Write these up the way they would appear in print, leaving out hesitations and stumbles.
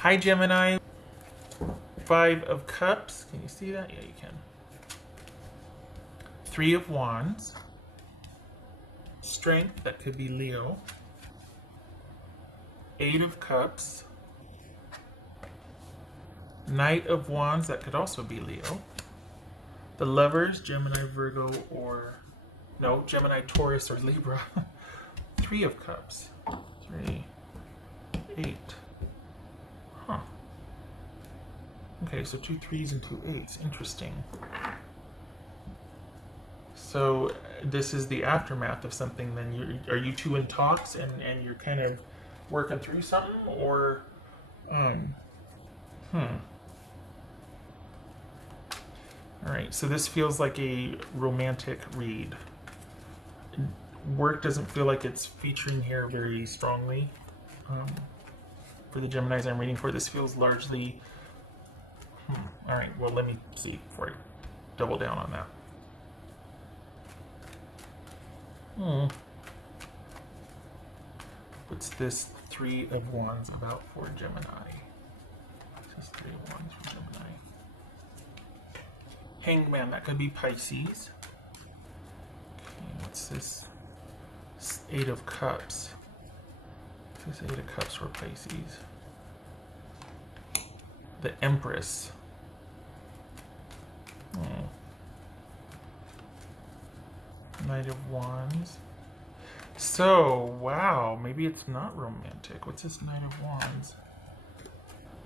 Hi, Gemini. Five of Cups. Can you see that? Yeah, you can. Three of Wands. Strength. That could be Leo. Eight of Cups. Knight of Wands. That could also be Leo. The Lovers. Gemini, Virgo, or... No, Gemini, Taurus, or Libra. Three of Cups. 3, 8. Huh. Okay, so 2 3s and 2 8s. Interesting. So this is the aftermath of something. Then are you two in talks and you're kind of working through something, or All right. So this feels like a romantic read. Work doesn't feel like it's featuring here very strongly. For the Geminis I'm reading for, this feels largely... All right, well, let me see before I double down on that. What's this Three of Wands about for Gemini? What's this Three of Wands for Gemini? Hangman, that could be Pisces. Okay, what's this? Eight of Cups. This Eight of Cups for Pisces. The Empress. Knight of Wands. So, wow, maybe it's not romantic. What's this Knight of Wands?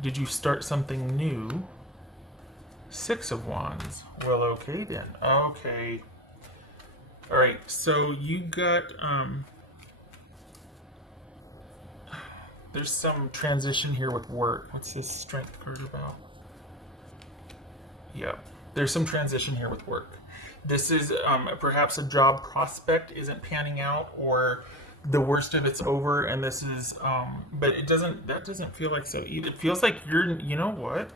Did you start something new? Six of Wands. Well, okay then. Okay. All right, so you got... There's some transition here with work. What's this Strength card about? Yeah, there's some transition here with work. This is perhaps a job prospect isn't panning out, or the worst of it's over, and this is, but it doesn't, that doesn't feel like so. It feels like you know what?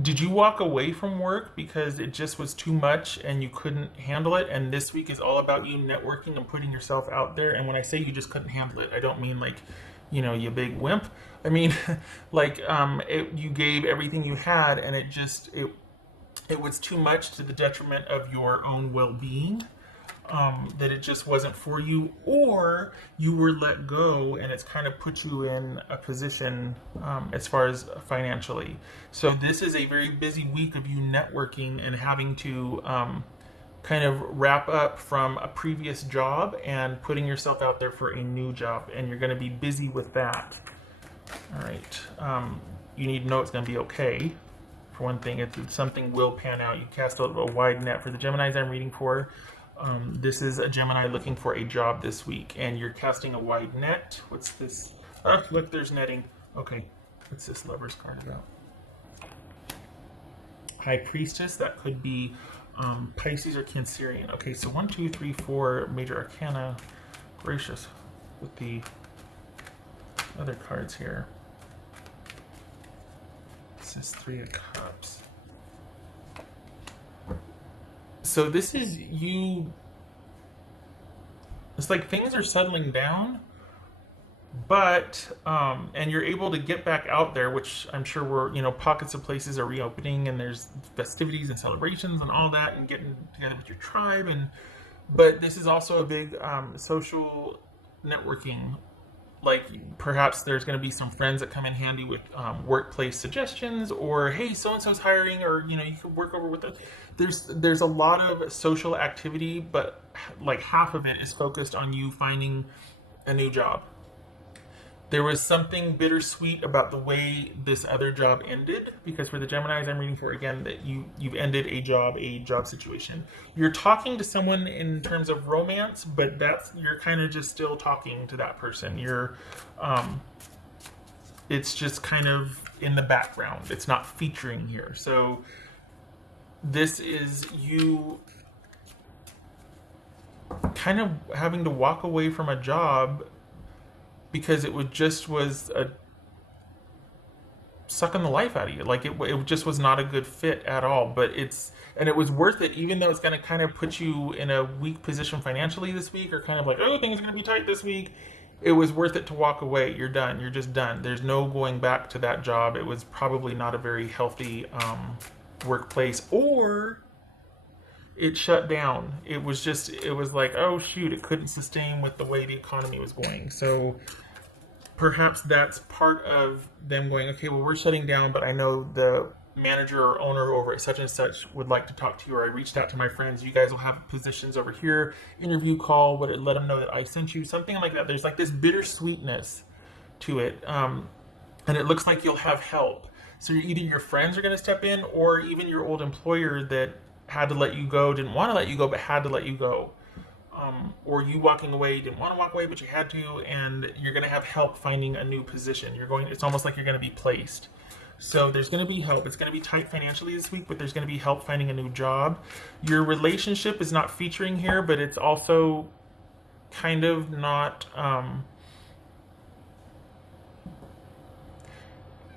Did you walk away from work because it just was too much and you couldn't handle it? And this week is all about you networking and putting yourself out there. And when I say you just couldn't handle it, I don't mean like, you big wimp. I mean, like, you gave everything you had, and it was too much to the detriment of your own well-being. That it just wasn't for you, or you were let go and it's kind of put you in a position as far as financially. So this is a very busy week of you networking and having to kind of wrap up from a previous job and putting yourself out there for a new job, and you're going to be busy with that. All right. You need to know it's going to be okay. For one thing, something will pan out. You cast a wide net. For the Geminis I'm reading for, this is a Gemini looking for a job this week, and you're casting a wide net. What's this? Oh, look, there's netting. Okay, what's this Lover's card about? High Priestess, that could be Pisces or Cancerian. Okay, so 1, 2, 3, 4 major arcana. Gracious, with the other cards here. This is Three of Cups. So this is you, it's like things are settling down, but, and you're able to get back out there, which I'm sure pockets of places are reopening, and there's festivities and celebrations and all that, and getting together with your tribe, but this is also a big social networking. Like, perhaps there's going to be some friends that come in handy with workplace suggestions, or hey, so-and-so's hiring, or you could work over with it. There's a lot of social activity, but like half of it is focused on you finding a new job. There was something bittersweet about the way this other job ended, because for the Geminis I'm reading for, again, that you've ended a job situation. You're talking to someone in terms of romance, but you're kind of just still talking to that person. It's just kind of in the background. It's not featuring here. So this is you kind of having to walk away from a job because it was a sucking the life out of you. Like it just was not a good fit at all. But it was worth it, even though it's going to kind of put you in a weak position financially this week, or kind of like, oh, things are going to be tight this week. it was worth it to walk away. You're done. You're just done. There's no going back to that job. It was probably not a very healthy workplace, or it shut down. It was just, it was like, oh shoot, it couldn't sustain with the way the economy was going. So perhaps that's part of them going, okay, well, we're shutting down, but I know the manager or owner over at such and such would like to talk to you, or I reached out to my friends, you guys will have positions over here, interview call, would it let them know that I sent you, something like that. There's like this bittersweetness to it, and it looks like you'll have help. So either your friends are going to step in, or even your old employer that had to let you go, didn't want to let you go, but had to let you go. Or you walking away, didn't want to walk away, but you had to, and you're going to have help finding a new position. It's almost like you're going to be placed. So there's going to be help. It's going to be tight financially this week, but there's going to be help finding a new job. Your relationship is not featuring here, but it's also kind of not,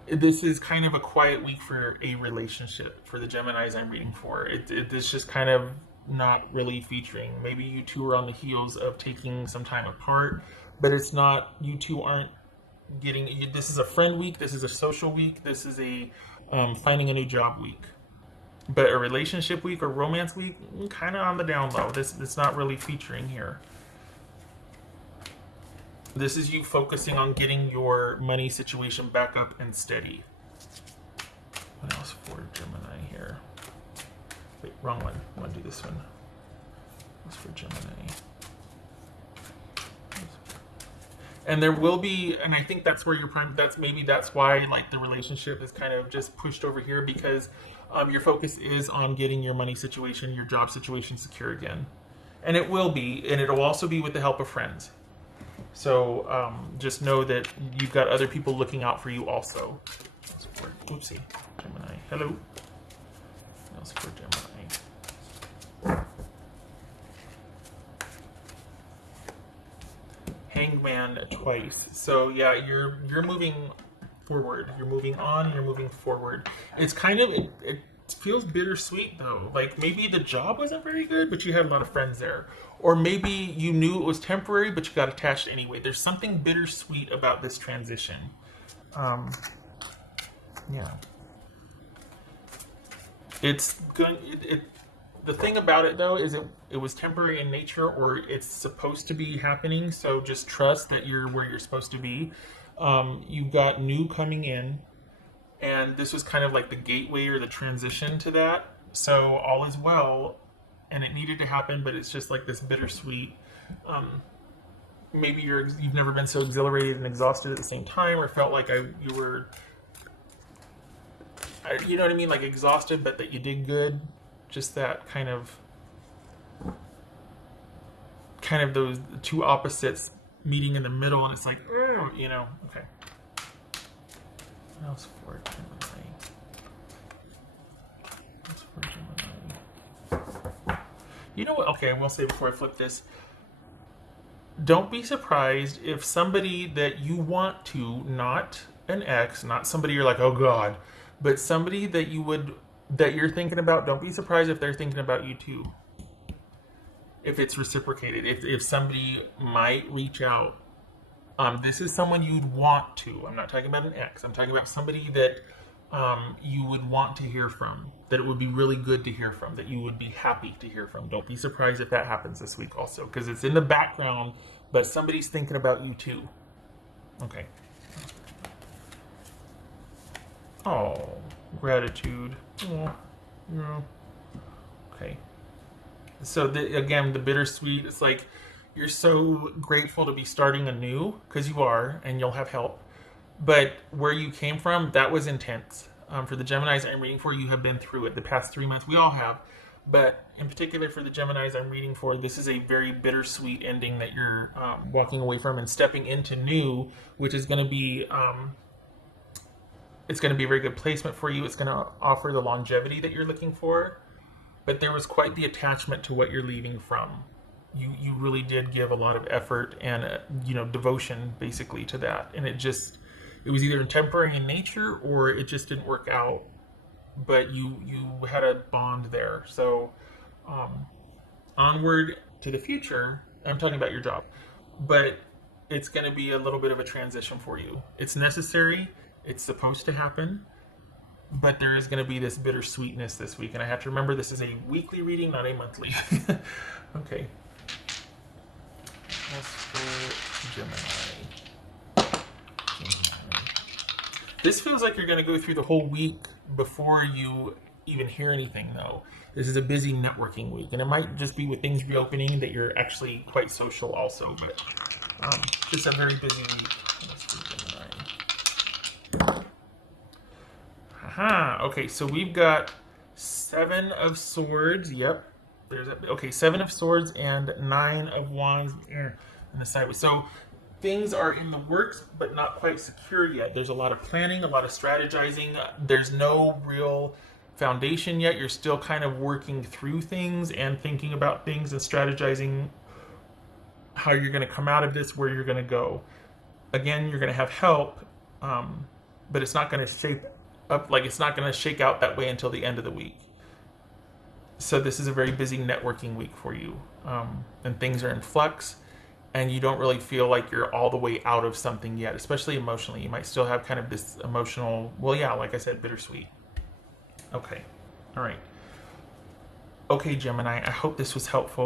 this is kind of a quiet week for a relationship for the Geminis I'm reading for. It's just kind of not really featuring. Maybe you two are on the heels of taking some time apart, but it's not, you two aren't getting, this is a friend week, this is a social week, this is a finding a new job week. But a relationship week or romance week, kind of on the down low. It's not really featuring here. This is you focusing on getting your money situation back up and steady. What else for Gemini here? Wait, wrong one. I want to do this one. What's for Gemini? And there will be, and I think that's where your prime, that's why like the relationship is kind of just pushed over here, because your focus is on getting your money situation, your job situation secure again. And it will be, and it'll also be with the help of friends. So just know that you've got other people looking out for you also. Oopsie, Gemini, hello. What else for Gemini? Hangman twice. So yeah, you're moving forward. You're moving on. You're moving forward. It's kind of it feels bittersweet though. Like maybe the job wasn't very good, but you had a lot of friends there, or maybe you knew it was temporary, but you got attached anyway. There's something bittersweet about this transition. Yeah. It's good. The thing about it though is it was temporary in nature, or it's supposed to be happening, so just trust that you're where you're supposed to be. You've got new coming in, and this was kind of like the gateway or the transition to that, so all is well, and it needed to happen, but it's just like this bittersweet. Maybe you've never been so exhilarated and exhausted at the same time, or felt like you were, you know what I mean, like exhausted but that you did good. Just that kind of those two opposites meeting in the middle, and it's like, you know, okay. What else for Gemini? What's for Gemini? You know what? Okay, I will say before I flip this, don't be surprised if somebody that you want to, not an ex, not somebody you're like, oh God, but somebody that you're thinking about, don't be surprised if they're thinking about you too. If it's reciprocated, if somebody might reach out, this is someone you'd want to. I'm not talking about an ex. I'm talking about somebody that you would want to hear from, that it would be really good to hear from, that you would be happy to hear from. Don't be surprised if that happens this week also, because it's in the background, but somebody's thinking about you too. Okay. Oh, gratitude. Oh, yeah. Okay. So again, the bittersweet, it's like you're so grateful to be starting anew, because you are, and you'll have help. But where you came from, that was intense. For the Geminis I'm reading for, you have been through it the past 3 months. We all have. But in particular for the Geminis I'm reading for, this is a very bittersweet ending that you're walking away from and stepping into new, which is going to be... it's going to be a very good placement for you. It's going to offer the longevity that you're looking for. But there was quite the attachment to what you're leaving from. You really did give a lot of effort and devotion basically to that. And it was either temporary in nature or it just didn't work out. But you had a bond there. So onward to the future. I'm talking about your job. But it's going to be a little bit of a transition for you. It's necessary, it's supposed to happen, but there is going to be this bittersweetness this week. And I have to remember this is a weekly reading, not a monthly. Okay. That's for Gemini. This feels like you're going to go through the whole week before you even hear anything, though. This is a busy networking week, and it might just be with things reopening that you're actually quite social also, but just a very busy week. Let's do Gemini. Aha, okay, so we've got 7 of Swords, yep. Okay, 7 of Swords and 9 of Wands on the side. So things are in the works, but not quite secure yet. There's a lot of planning, a lot of strategizing. There's no real foundation yet. You're still kind of working through things and thinking about things and strategizing how you're going to come out of this, where you're going to go. Again, you're going to have help, but it's not going to shape up, like it's not going to shake out that way until the end of the week. So this is a very busy networking week for you, and things are in flux, and you don't really feel like you're all the way out of something yet, especially emotionally. You might still have kind of this emotional, well, yeah, like I said, bittersweet. Okay. All right. Okay, Gemini, I hope this was helpful.